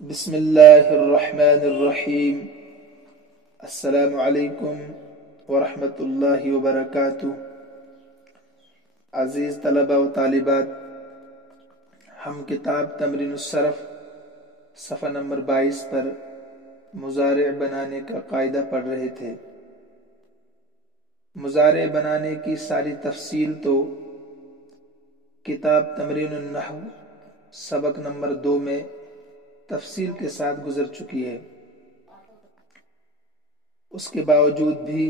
بسم اللہ الرحمن الرحیم۔ السلام علیکم ورحمۃ اللہ وبرکاتہ۔ عزیز طلبہ و طالبات، ہم کتاب تمرین الصرف صفحہ نمبر 22 پر مضارع بنانے کا قاعدہ پڑھ رہے تھے۔ مضارع بنانے کی ساری تفصیل تو کتاب تمرین النحو سبق نمبر 2 میں تفصیل کے ساتھ گزر چکی ہے۔ اس کے باوجود بھی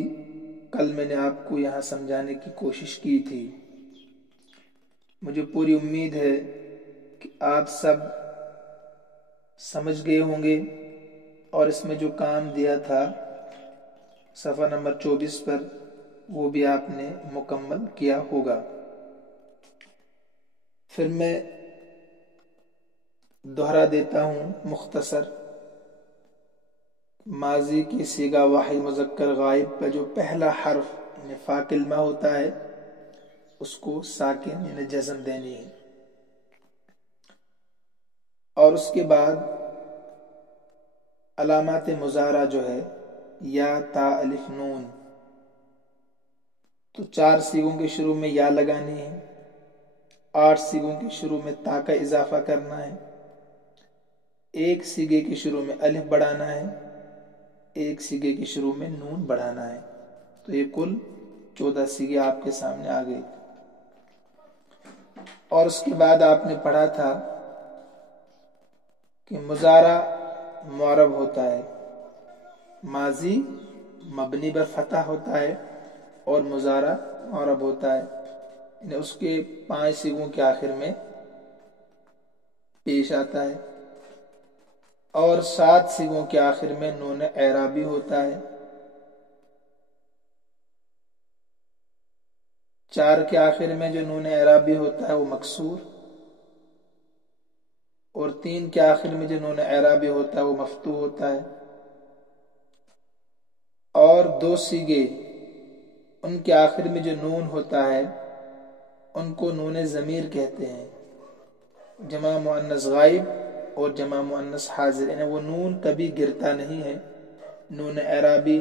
کل میں نے آپ کو یہاں سمجھانے کی کوشش کی تھی۔ مجھے پوری امید ہے کہ آپ سب سمجھ گئے ہوں گے اور اس میں جو کام دیا تھا صفحہ نمبر 24 پر وہ بھی آپ نے مکمل کیا ہوگا۔ پھر میں دوہرا دیتا ہوں مختصر۔ ماضی کی صیغہ واحد مذکر غائب کا جو پہلا حرف یعنی فا کلمہ ہوتا ہے اس کو ساکن یعنی جزم دینی ہے، اور اس کے بعد علامات مضارع جو ہے یا تا الف نون، تو 4 صیغوں کے شروع میں یا لگانی ہے، 8 صیغوں کے شروع میں تا کا اضافہ کرنا ہے، 1 صیغے کے شروع میں الف بڑھانا ہے، 1 صیغے کے شروع میں نون بڑھانا ہے۔ تو یہ کل 14 صیغے آپ کے سامنے آ گئی۔ اور اس کے بعد آپ نے پڑھا تھا کہ مضارع معرب ہوتا ہے، ماضی مبنی بر فتح ہوتا ہے اور مضارع معرب ہوتا ہے، یعنی اس کے 5 صیغوں کے آخر میں پیش آتا ہے، اور 7 صیغوں کے آخر میں نون اعرابی ہوتا ہے، 4 کے آخر میں جو نون اعرابی ہوتا ہے وہ مکسور، اور 3 کے آخر میں جو نون اعرابی ہوتا ہے وہ مفتوح ہوتا ہے، اور 2 صیغے ان کے آخر میں جو نون ہوتا ہے ان کو نون ضمیر کہتے ہیں، جمع مؤنث غائب اور جمع مؤنث حاضر، یعنی وہ نون کبھی گرتا نہیں ہے۔ نون اعرابی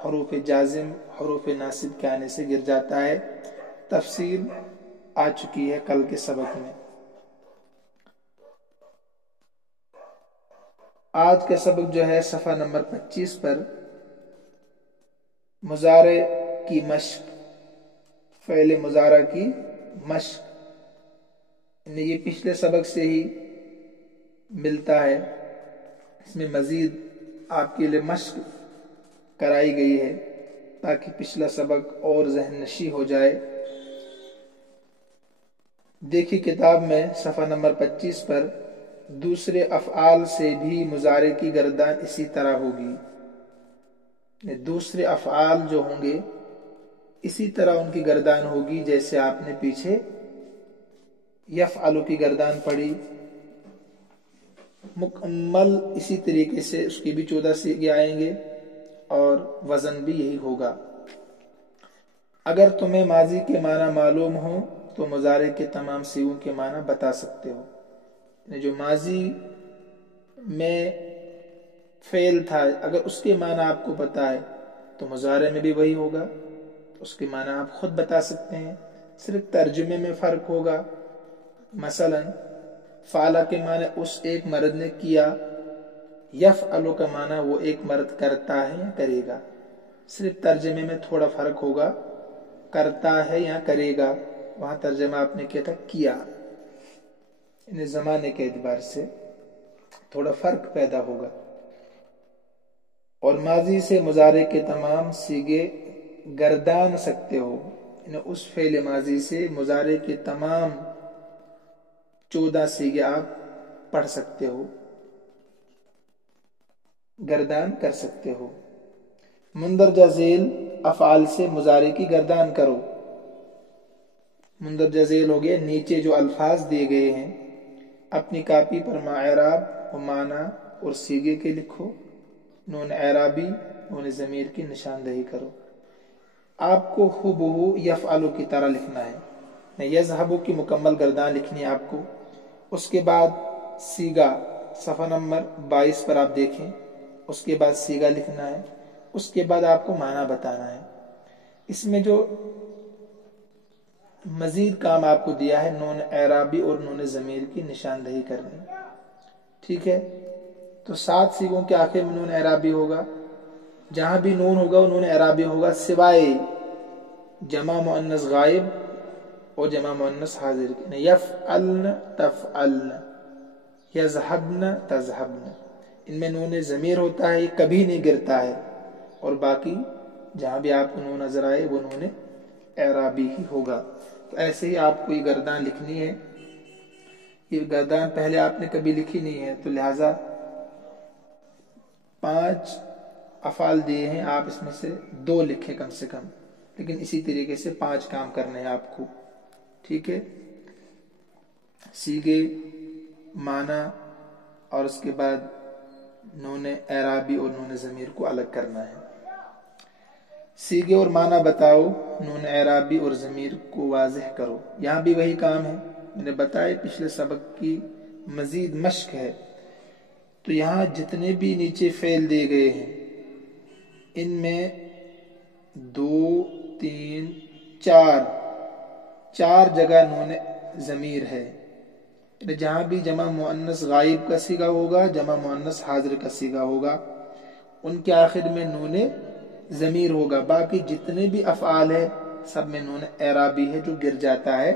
حروف جازم حروف ناصب کے آنے سے گر جاتا ہے، تفصیل آ چکی ہے کل کے سبق میں۔ آج کا سبق جو ہے صفحہ نمبر 25 پر مضارع کی مشق، فعل مضارع کی مشق، یہ پچھلے سبق سے ہی ملتا ہے، اس میں مزید آپ کے لیے مشق کرائی گئی ہے تاکہ پچھلا سبق اور ذہن نشی ہو جائے۔ دیکھیے کتاب میں صفحہ نمبر 25 پر دوسرے افعال سے بھی مضارع کی گردان اسی طرح ہوگی، دوسرے افعال جو ہوں گے اسی طرح ان کی گردان ہوگی جیسے آپ نے پیچھے یفعلو کی گردان پڑھی، مکمل اسی طریقے سے اس کی بھی 14 صیغے آئیں گے اور وزن بھی یہی ہوگا۔ اگر تمہیں ماضی کے معنی معلوم ہو تو مضارع کے تمام صیغوں کے معنی بتا سکتے ہو، یعنی جو ماضی میں فعل تھا اگر اس کے معنی آپ کو پتا ہے تو مضارع میں بھی وہی ہوگا، اس کے معنی آپ خود بتا سکتے ہیں، صرف ترجمے میں فرق ہوگا۔ مثلا فعل کے معنی اس ایک مرد نے کیا، یفعل کا معنی وہ ایک مرد کرتا ہے یا کرے گا، صرف ترجمے میں تھوڑا فرق ہوگا، کرتا ہے یا کرے گا، وہاں ترجمہ آپ نے کیا تھا کیا، یعنی زمانے کے اعتبار سے تھوڑا فرق پیدا ہوگا۔ اور ماضی سے مضارع کے تمام صیغے گردان سکتے ہو، یعنی اس فعل ماضی سے مضارع کے تمام 14 صیغے آپ پڑھ سکتے ہو، گردان کر سکتے ہو۔ مندرجہ ذیل افعال سے مضارع کی گردان کرو۔ مندرجہ ذیل ہو گیا نیچے جو الفاظ دیے گئے ہیں، اپنی کاپی پر اعراب و معنی اور صیغے کے لکھو، نون اعرابی نون ضمیر کی نشاندہی کرو۔ آپ کو ہو یفعلو کی طرح لکھنا ہے، یذہبو کی مکمل گردان لکھنی ہے آپ کو۔ اس کے بعد صیغہ صفحہ نمبر 22 پر آپ دیکھیں، اس کے بعد سیغہ لکھنا ہے، اس کے بعد آپ کو معنی بتانا ہے۔ اس میں جو مزید کام آپ کو دیا ہے نون اعرابی اور نون ضمیر کی نشاندہی کرنی، ٹھیک ہے؟ تو 7 سیغوں کے آخر میں نون اعرابی ہوگا، جہاں بھی نون ہوگا وہ نون اعرابی ہوگا، سوائے جمع مؤنث غائب اور جمع مؤنث حاضر کے، یفعلن تفعلن، یذهبن تذهبن، ان میں نون ضمیر ہوتا ہے، یہ کبھی نہیں گرتا ہے، اور باقی جہاں بھی آپ کو نون نظر آئے وہ نون اعرابی ہی ہوگا۔ تو ایسے ہی آپ کو یہ گردان لکھنی ہے، یہ گردان پہلے آپ نے کبھی لکھی نہیں ہے، تو لہٰذا 5 افعال دیے ہیں، آپ اس میں سے 2 لکھیں کم سے کم، لیکن اسی طریقے سے 5 کام کرنے ہیں آپ کو، ٹھیک ہے؟ سیغے، معنی، اور اس کے بعد نون اعرابی اور نون ضمیر کو الگ کرنا ہے۔ سیغے اور معنی بتاؤ، نون اعرابی اور ضمیر کو واضح کرو۔ یہاں بھی وہی کام ہے، میں نے بتایا پچھلے سبق کی مزید مشق ہے۔ تو یہاں جتنے بھی نیچے فعل دیے گئے ہیں، ان میں 2 3 4 جگہ نون ضمیر ہے، جہاں بھی جمع مؤنث غائب کا صیغہ ہوگا، جمع مؤنث حاضر کا صیغہ ہوگا، ان کے آخر میں نون ضمیر ہوگا۔ باقی جتنے بھی افعال ہے سب میں نون اعرابی ہے جو گر جاتا ہے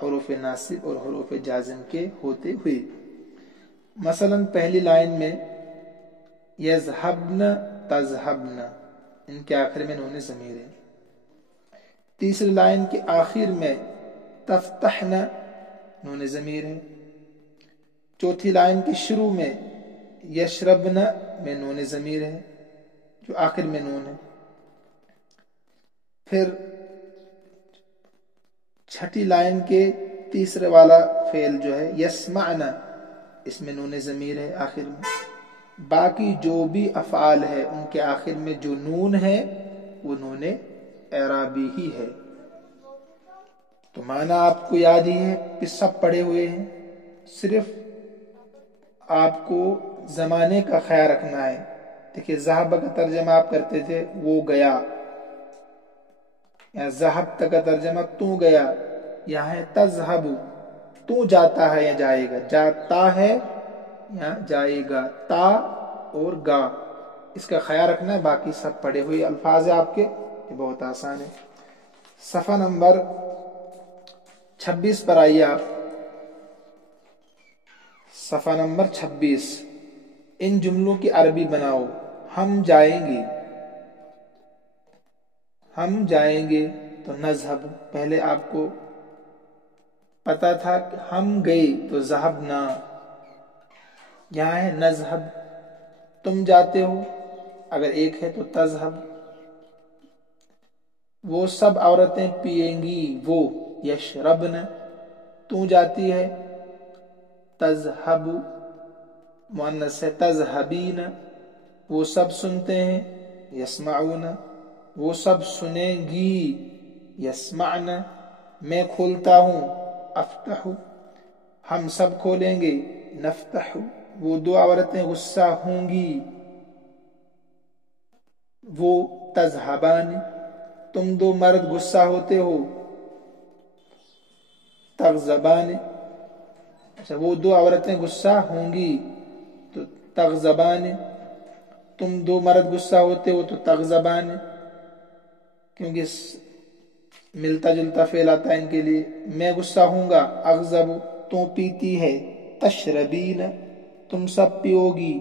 حروف ناصب اور حروف جازم کے ہوتے ہوئے۔ مثلا پہلی لائن میں یذهبن تذهبن، ان کے آخر میں نون ضمیر ہے۔ تیسری لائن کے آخر میں تفتحن، نون ضمیر ہے۔ چوتھی لائن کے شروع میں یشربن میں نون ضمیر ہے جو آخر میں نون ہے۔ پھر چھٹی لائن کے تیسرے والا فعل جو ہے یسمعن، اس میں نون ضمیر ہے آخر میں۔ باقی جو بھی افعال ہے ان کے آخر میں جو نون ہے وہ نون اعرابی ہی ہے۔ تو معنی آپ کو یاد ہی ہے کہ سب پڑھے ہوئے ہیں، صرف آپ کو زمانے کا خیال رکھنا ہے۔ دیکھیے ذہب کا ترجمہ آپ کرتے تھے وہ گیا، یا ذہبت کا ترجمہ تو گیا، یہاں ہے تذہب، تو جاتا ہے یا جائے گا، جاتا ہے یا جائے گا، تا اور گا، اس کا خیال رکھنا ہے۔ باقی سب پڑھے ہوئے الفاظ ہیں آپ کے، یہ بہت آسان ہے۔ صفحہ نمبر 26 پر آئیے آپ، صفحہ نمبر 26۔ ان جملوں کی عربی بناؤ۔ ہم جائیں گے، ہم جائیں گے تو نذهب، پہلے آپ کو پتا تھا کہ ہم گئے تو ذهبنا، یہاں ہے نذهب۔ تم جاتے ہو اگر ایک ہے تو تذهب۔ وہ سب عورتیں پیئیں گی، وہ یشربن۔ تو جاتی ہے تذهب، مؤنث ہے تذهبین۔ وہ سب سنتے ہیں یسمعون۔ وہ سب سنیں گی یسمعن۔ میں کھولتا ہوں افتح، ہم سب کھولیں گے نفتح۔ وہ 2 عورتیں غصہ ہوں گی، وہ تذهبان۔ تم 2 مرد غصہ ہوتے ہو تغضبان۔ اچھا، وہ 2 عورتیں غصہ ہوں گی تو تغضبان۔ تم 2 مرد غصہ ہوتے ہو تو تغضبان، کیونکہ ملتا جلتا فعل آتا ہے ان کے لیے۔ میں غصہ ہوں گا اغضب، تو پیتی ہے تشربین۔ تم سب پیو گی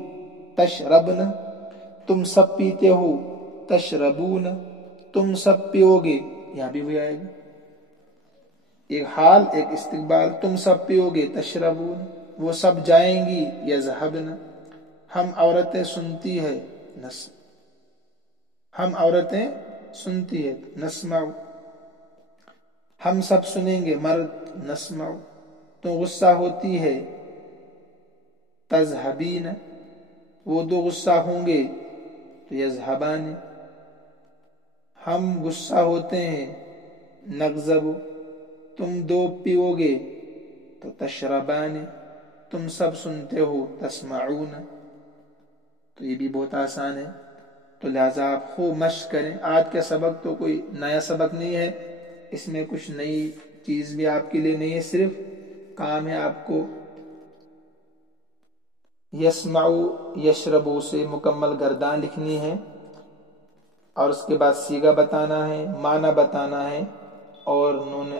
تشربن۔ تم سب پیتے ہو تشربون۔ تم سب پیو گے، یہاں بھی وہی آئے گا، ایک حال ایک استقبال۔ تم سب پیو گے تشربون۔ وہ سب جائیں گی یذهبن۔ ہم عورتیں سنتی ہے ہم عورتیں سنتی ہے نسمع۔ ہم سب سنیں گے مرد نسمع۔ تو غصہ ہوتی ہے تذهبین۔ وہ 2 غصہ ہوں گے تو یذهبان۔ ہم غصہ ہوتے ہیں نغضب۔ تم 2 پیو گے تو تشربان۔ تم سب سنتے ہو، تسمعون، تو یہ بھی بہت آسان ہے، تو لہٰذا آپ خوب مشق کریں۔ آج کا سبق تو کوئی نیا سبق نہیں ہے، اس میں کچھ نئی چیز بھی آپ کے لیے نہیں ہے، صرف کام ہے آپ کو یسمعو یشربو سے مکمل گردان لکھنی ہے، اور اس کے بعد صیغہ بتانا ہے، معنی بتانا ہے، اور نون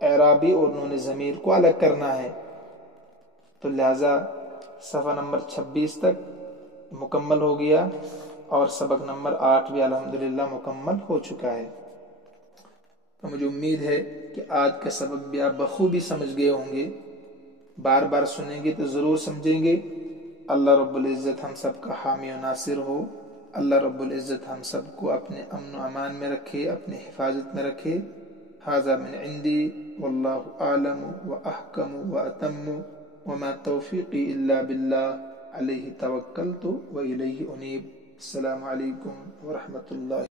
اعرابی اور نون ضمیر کو الگ کرنا ہے۔ تو لہٰذا صفحہ نمبر 26 تک مکمل ہو گیا، اور سبق نمبر 8 بھی الحمدللہ مکمل ہو چکا ہے۔ تو مجھے امید ہے کہ آج کا سبق بھی آپ بخوبی سمجھ گئے ہوں گے، بار بار سنیں گے تو ضرور سمجھیں گے۔ اللہ رب العزت ہم سب کا حامی و ناصر ہو، اللہ رب العزت ہم سب کو اپنے امن و امان میں رکھے، اپنے حفاظت میں رکھے۔ ھذا من عندی واللہ اعلم واحکم واتم وما توفیقی الا باللہ علیہ توکلت والیہ انیب۔ السلام علیکم ورحمۃ اللہ۔